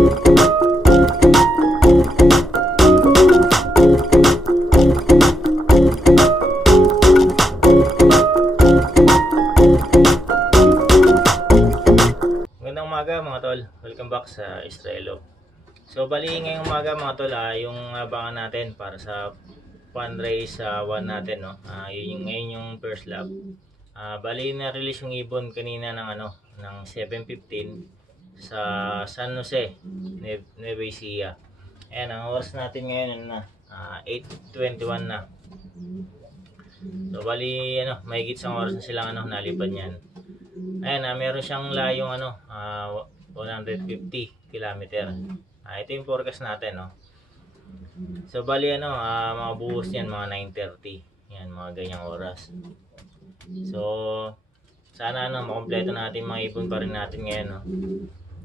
Magandang umaga mga tol, welcome back sa Estrelo. So bali ngayong umaga mga tol, yung abangan natin para sa fundraise 1 natin, no. Ngayon yung first lap. Bali na-release yung ibon kanina ng ng 7:15 sa San Jose, Nueva Ecija. Ayan, ang oras natin ngayon na 8:21 na. So bali mahigit isang oras na silang nalipad niyan. Ayan, meron siyang layong 150 kilometer. Ito yung forecast natin, no. So bali mga buhos niyan mga 9:30. Yan, mga ganyang oras. So sana makompleto natin mga ibon pa rin natin ngayon, no.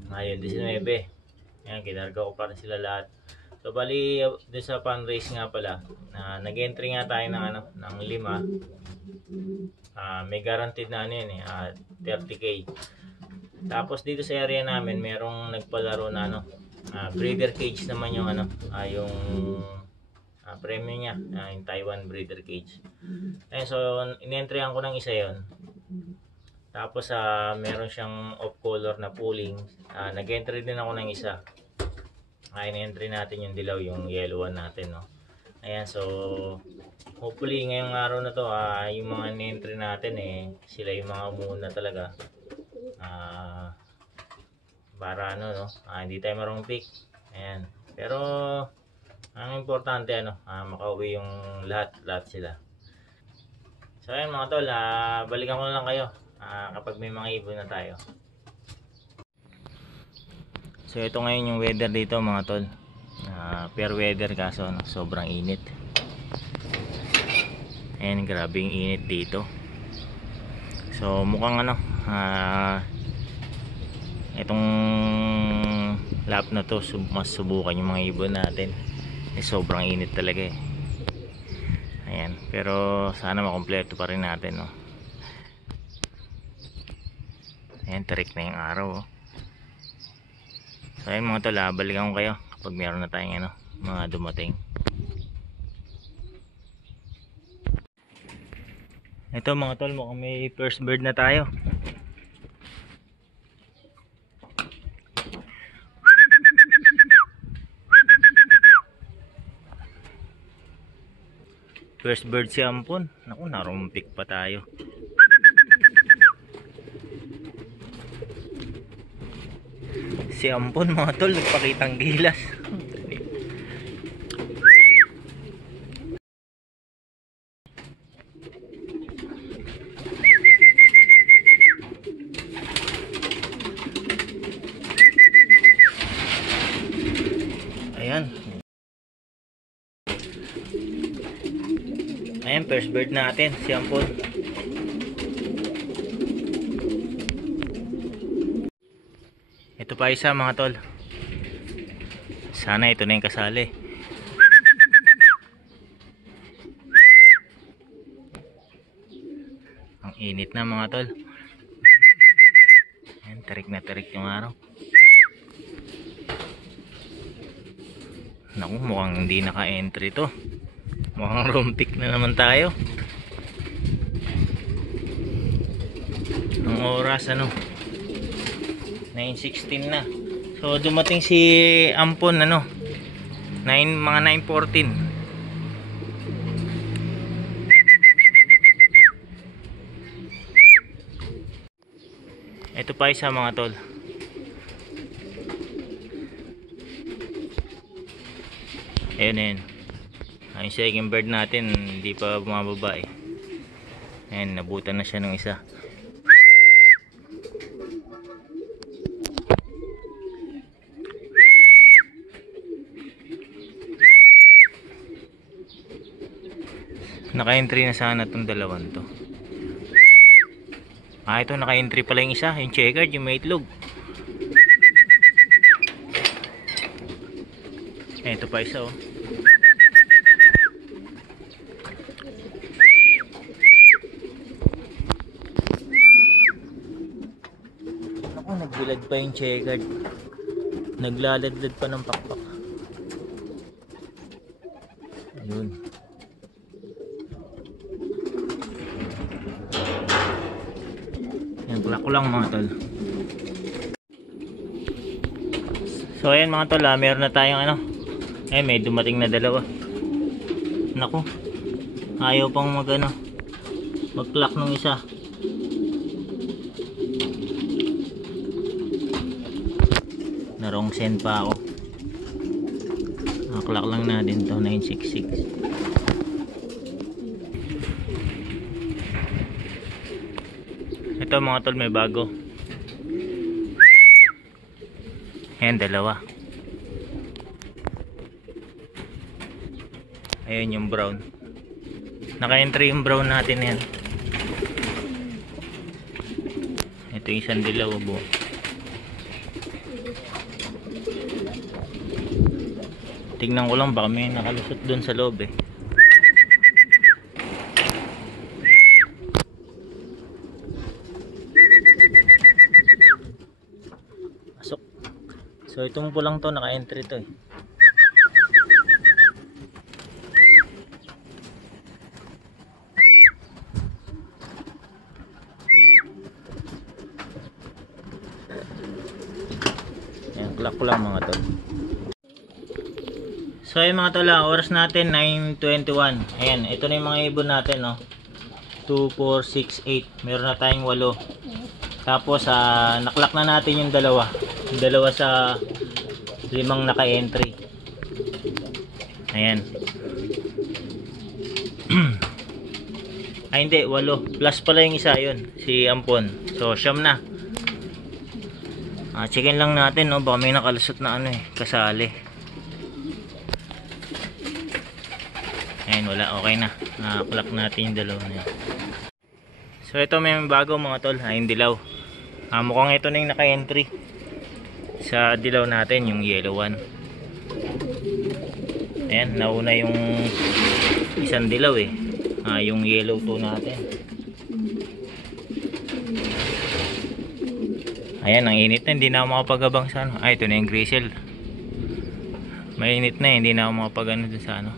Ngayon 19. Yan, kinarga ko pa rin sila lahat. So bali doon sa fundraise nga pala, nag-entry nga tayo ng ng 5. May guaranteed na 30k. Tapos dito sa area namin merong nagpalaro na breeder cage naman yung yung premium niya, yung Taiwan breeder cage. Ayun, so in-entryhan ko ng isa yon. Tapos meron siyang off color na pooling. Nag-entry din ako ng isa. In-entry natin yung dilaw, yung yellow one natin, no. Ayan, so hopefully ngayong araw na to yung mga in-entry natin sila yung mga muna talaga. Para no, hindi tayo marong pick. Ayan. Pero ang importante makauwi yung lahat sila. So ayan mga tol, balikan ko na lang kayo kapag may mga ibon na tayo. So ito ngayon yung weather dito mga tol. Fair weather kaso sobrang init. Ayan, grabe yung init dito. So mukhang itong lap na to mas subukan yung mga ibon natin. Sobrang init talaga Ayan, pero sana makompleto pa rin natin, no. Ayan, tarik na yung araw, So ayan mga tol, balikan ko kayo kapag meron na tayong mga dumating. Ito mga tol, mukhang may first bird na tayo. First bird si Ampon. Naku, narumpik pa tayo. Si Ampon mga tol, nagpakitang gilas. Ayan. Ayan, first bird natin, si Ampon. Ito pa isa mga tol. Sana ito na yung kasali. Ang init na mga tol. Ayan, tarik na tarik yung araw. Naku, mukhang hindi naka-entry to. Mukhang rumpik na naman tayo. Ang oras 9:16 na. So dumating si Ampon mga 9:14. Ito pa isa mga tol. Ayun. Yung second bird natin hindi pa bumababa Ayan, nabutan na siya ng isa. Naka-entry na sana itong dalawang to. Ito naka-entry pala yung isa, yung checkered, yung may itlog. Ito pa isa Ako, nagbilad pa yung checkered. Naglaladlad pa ng pakpak. Ayun. Yan, kulak ko lang mga tol. So ayan mga tol, meron na tayong ano. May dumating na dalawa. Naku, ayaw pang mag ano, mag-clock nung isa. Narong send pa ako. Clock lang natin to, 966. Ito mga tol, may bago. Ayan, dalawa. Ayan yung brown. Naka-entry yung brown natin yan. Ito yung isang dilaw po. Tignan ko lang, baka may nakalusot dun sa loob eh. Pasok. So itong pulang to, naka-entry to eh. Ayan, clock ko lang mga tol. So ayun mga tol, oras natin 9:21. Ayan, ito na yung mga ibon natin, no. 2, 4, 6, 8. Meron na tayong 8. Tapos naklock na natin yung dalawa. Yung dalawa sa 5 naka-entry. Ayan. Ay hindi, 8. Plus pala yung isa, yun, si Ampon. So siyam na. Checkin lang natin, no, baka may nakalusot na ano eh, kasali. Ayan, wala, okay na. Clock natin yung dalawa na yun. So ito may bago mga tol, yung dilaw. Mukhang ito na yung naka-entry sa dilaw natin, yung yellow one. Ayan, nauna yung isang dilaw eh. Yung yellow 2 natin. Ayan, ang init na, hindi na ako makapagabang sa ano. Ito na yung grizzle. Mainit na, hindi na ako makapagano dun sa ano,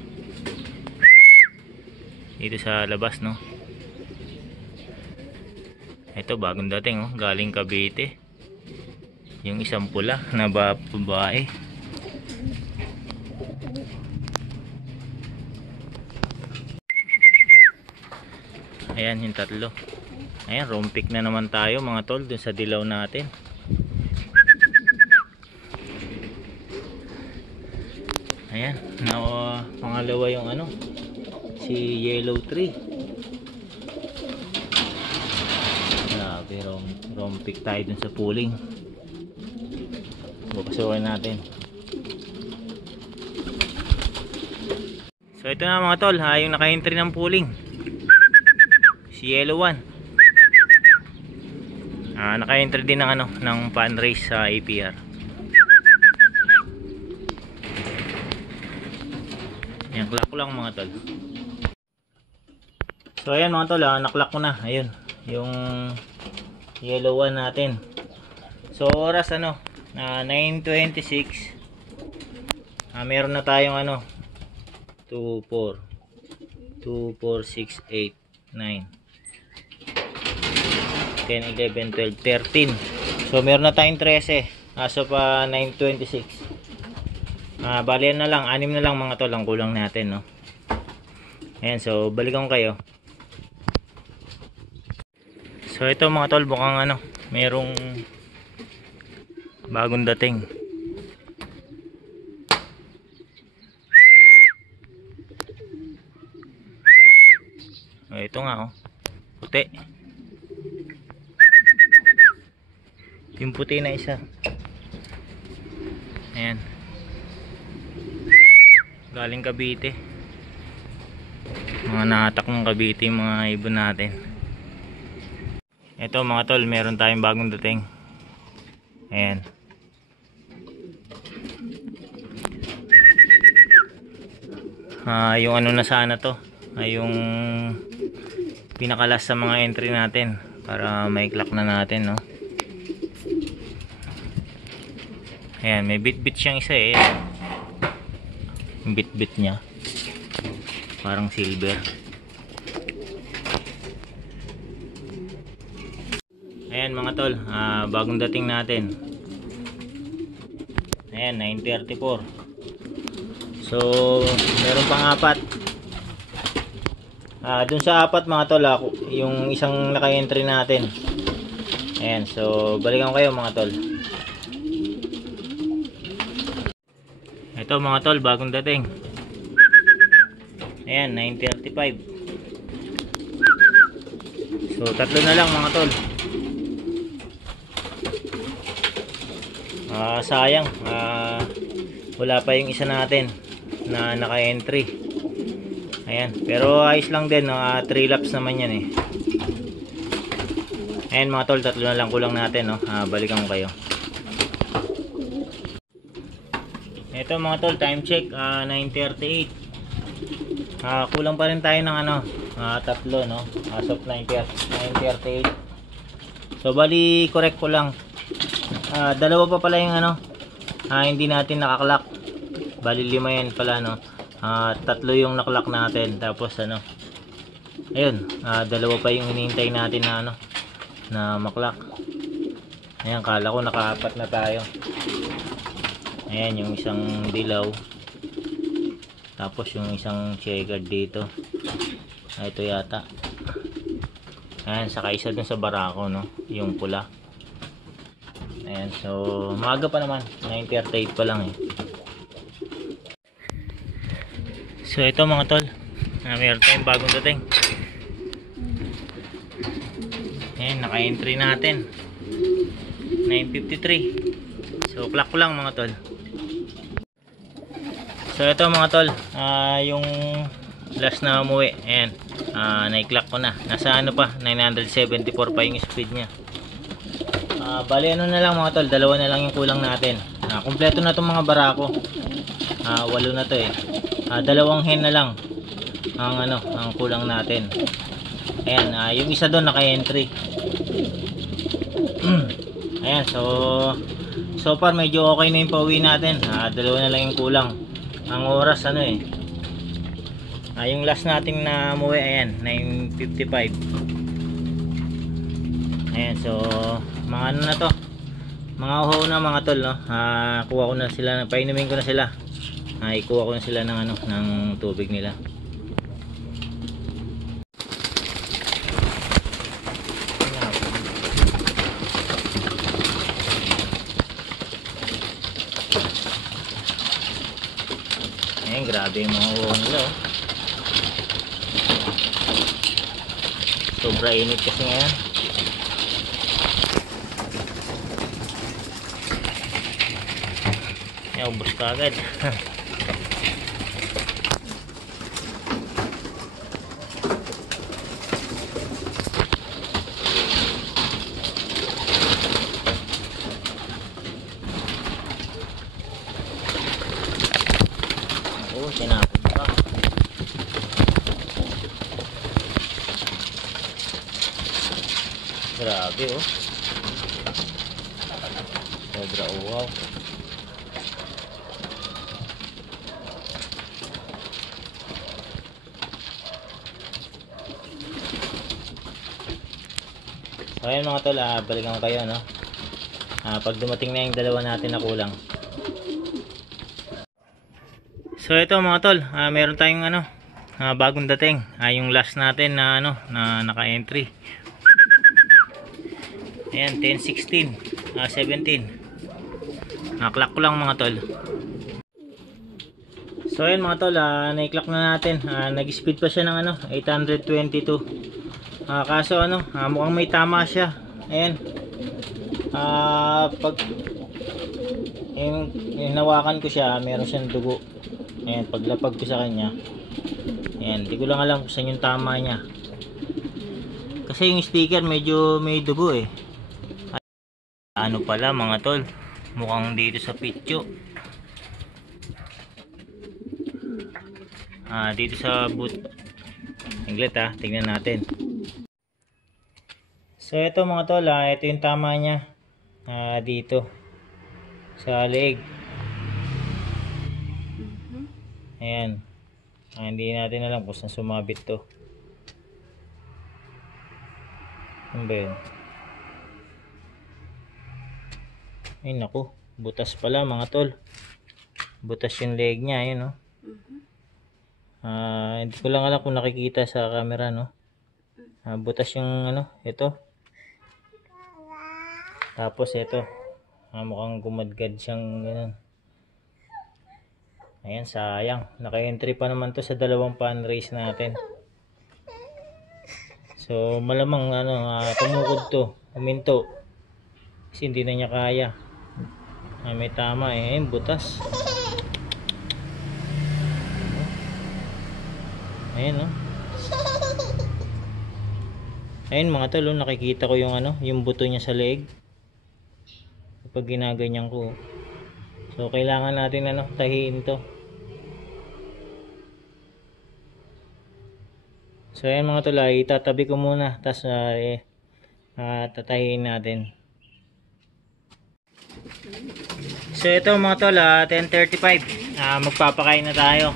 dito sa labas, no. Ito bagong dating, oh, galing Cavite. Yung isang pula na babae. Ayan yung tatlo. Ayan, rompik na naman tayo mga tol dun sa dilaw natin. Ayan, pangalawa yung ano, si yellow 3. Grabe, rompik tayo dun sa pooling. Bukasukin natin. So ito na mga tol, yung naka-entry ng pooling, si yellow 1. Naka-entry din ng ano, ng pan race sa APR. Yan, clock ko lang mga tol. So ayan mga tol, naklock ko na. Ayun, yung yellow 1 natin. So oras ano, 9:26. Meron na tayong ano, 2, 4, 6, 8, 9, 10, 11, 12, 13. So meron na tayong 13 as of 9:26. Bali na lang, 6 na lang mga tol ang kulang natin, no. Ayan, so balikan ko kayo. So ito mga tol, mukhang ano, merong bagong dating. Ito nga, oh, puti. Yung puti na isa. Ayan, galing Cavite. Mga nahatak ng Cavite yung mga ibon natin. Ito mga tol, meron tayong bagong dating. Ayan. Yung ano na sana to, yung pinakalas sa mga entry natin para may clock na natin, no. Ayan, may bit-bit siyang isa eh. Yung bit-bit niya. Parang silver. Ayan mga tol, bagong dating natin. Ayan, 934. So, meron pang apat. Dun sa apat mga tol, yung isang naka-entry natin. Ayan, so balikan ko kayo mga tol. Ito mga tol, bagong dating. Ayan, 935. So, tatlo na lang mga tol. Sayang, wala pa yung isa natin na naka-entry. Ayan, pero ayos lang din, no? 3 laps naman yan eh. Ayan mga tol, tatlo na lang kulang natin, no? Balikan ko kayo. Ito mga tol, time check, 9:38. Kulang pa rin tayo ng tatlo, no? As of 9:38. So bali, correct ko lang. Dalawa pa pala yung hindi natin nakaklak. Bali 5 yan pala, no? Tatlo yung naklak natin. Tapos ayun, dalawa pa yung hinihintay natin na maklak. Ayan, kala ko nakaapat na tayo. Ayan, yung isang dilaw. Tapos yung isang checkered dito. Ito yata. Ayan, saka isa dun sa barako, no? Yung pula. Ayan, so maaga pa naman, 9:38 pa lang eh. So ito mga tol, mayroon tayong bagong dating. Ayan, naka-entry natin 9:53. So clock ko lang mga tol. So ito mga tol, yung last na umuwi. Ayan, na-clock ko na. Nasa pa, 974 pa yung speed nya. Bali na lang mga tol, dalawa na lang yung kulang natin. Kompleto na itong mga barako. 8 na to eh. Dalawang hen na lang ang kulang natin. Ayan, yung isa doon naka-entry. Ayan, so far medyo okay na yung pauwi natin. Dalawa na lang yung kulang. Ang oras yung last nating na umuwi, ayan, 9:55. Ayan, so mga na to, mga uhaw na mga tol, no? Kuha ko na sila, painumin ko na sila. Ikuha ko na sila ng ng tubig nila. Ayan, grabe yung mga uhaw nila, oh. Sobra init kasi ngayon. Ayan, ubos ka agad. Sinapit pa. Grabe, oh. Sobra uwaw. So ayan mga tol, balikan ko kayo, no? Pag dumating na yung dalawa natin na kulang. So ito mga tol, meron tayong bagong dating. Yung last natin na na naka-entry. Ayan, 10:16, 17. Clock ko lang mga tol. So ayan mga tol, na-clock na natin. Nag-speed pa siya ng 822. Kaso mukhang may tama siya. Ayan. Pag hinawakan ko siya, meron siyang dugo. Ayan, paglapag ko sa kanya, ayan, di ko lang alam kung saan yung tama niya. Kasi yung sticker medyo may dugo eh. Pala mga tol, mukhang dito sa picture. Dito sa boot. Inglet tingnan natin. So ito mga tol, ito yung tama niya. Dito. sa leeg. Ayan. Hindi natin alam kung saan sumabit to. Ano ba yun? Ay naku, butas pala mga tol. Butas yung leg niya, ayun no. Hindi ko lang alam kung nakikita sa camera no. Butas yung ano, ito. Tapos ito. Mukhang gumadgad siyang ganun. Ayan, sayang. Naka-entry pa naman to sa dalawang fan race natin. So malamang ano, tumukod to, huminto. Kasi hindi na niya kaya. May tama eh, ayun, butas. Ayan no. Ayun mga tol, nakikita ko yung ano, yung buto niya sa leg. Kapag ginaganyan ko. So kailangan natin ano, tahiin to. So ayan mga tol, itatabi ko muna, tapos tatahiin natin. So ito mga tol, 10:35, magpapakain na tayo.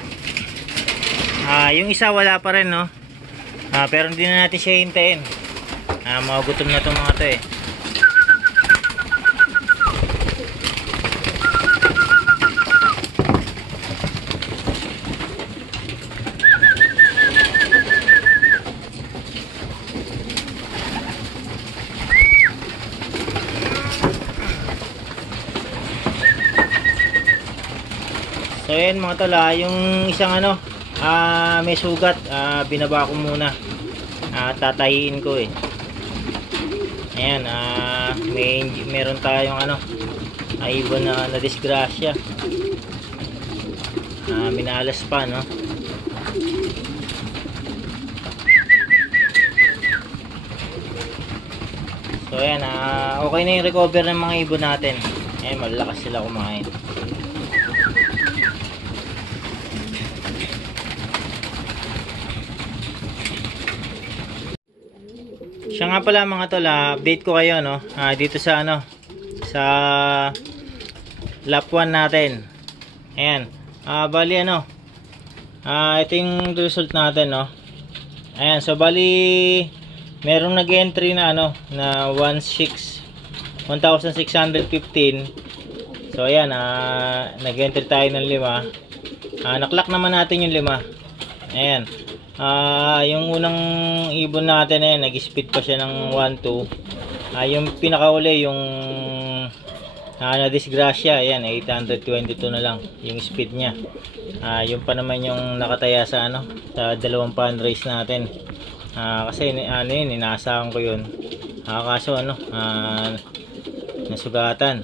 Yung isa wala pa rin no, pero hindi na natin siya hintayin. Magutom na itong mga to eh. So ayan mga tol, yung isang ano, may sugat, binaba ko muna. Tatahiin ko eh. Ayan, meron tayong ano, ibon na disgrasya. Minalas pa no. So ayan, okay na yung recover ng mga ibon natin. Ayan, malakas sila kumain. Siya nga pala mga tol, update ko kayo no, dito sa ano, sa lap 1 natin. Ayan, bali ano, ito yung result natin no. Ayan, so bali merong nag-entry na ano, na 1615. So ayan, nag-entry tayo ng 5. Naklak naman natin yung 5. Ayan. Yung unang ibon natin nag-speed pa siya ng 1-2. Yung pinakauli yung na disgrasya, ayan 822 na lang yung speed niya. Yung pa naman yung nakataya sa ano, sa dalawang fan race natin. Kasi ano yun, inaasahan ko yun. Kaso ano, nasugatan.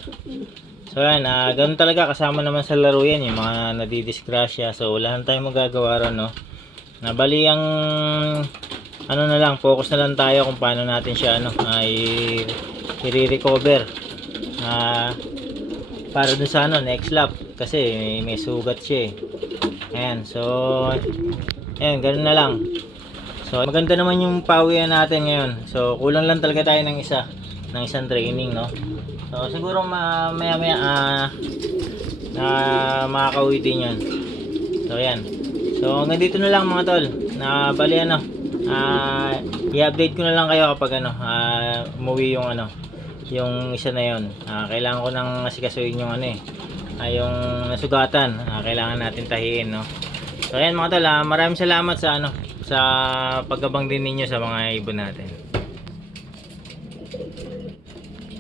So yan, ganun talaga, kasama naman sa laro yan yung mga nadidisgrasya. So wala tayong magagawa ron no. Bali ang ano na lang, focus na lang tayo kung paano natin siya ano, i-recover para dun sa ano, next lap kasi may sugat siya eh. Ayan, so ayan, ganun na lang. So maganda naman yung pawian natin ngayon. So kulang lang talaga tayo ng isang training no. So siguro maya makakauwi din yun. So ayan. So hanggang dito na lang mga tol. Bali ano, i-update ko na lang kayo kapag ano, umuwi yung ano, yung isa na yon. Kailangan ko nang asikasuhin yung ano yung nasugatan. Kailangan natin tahiin no. So ayan mga tol, maraming salamat sa ano, sa pagabang din ninyo sa mga ibon natin.